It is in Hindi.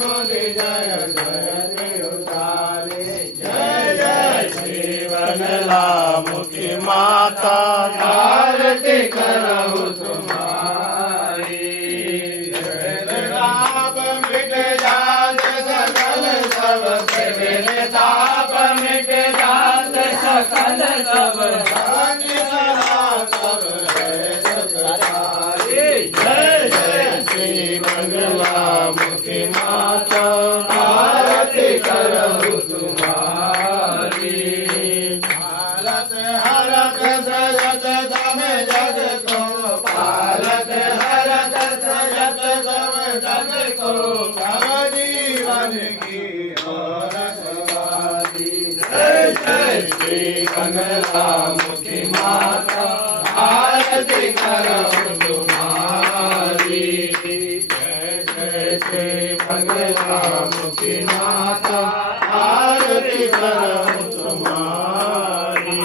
मोदी जय जय उतारे जय जय श्री बंगला मुखी माता आरती करो तुम्हारी जय लाभ मिट जात सकल सब मेरे ताप मिट जात सकल सब जय जय श्री बंगला मुखी माता आरती करो तुम्हारी पालत हरत सजत तम जग को पालत हरत सजत तम जग को भव जीवन की और रखवाली जय जय श्री बंगला मुखी माता आरती करो तुम्हारी जय जय श्री बंगला मुखी माता आरती करो तुम्हारी।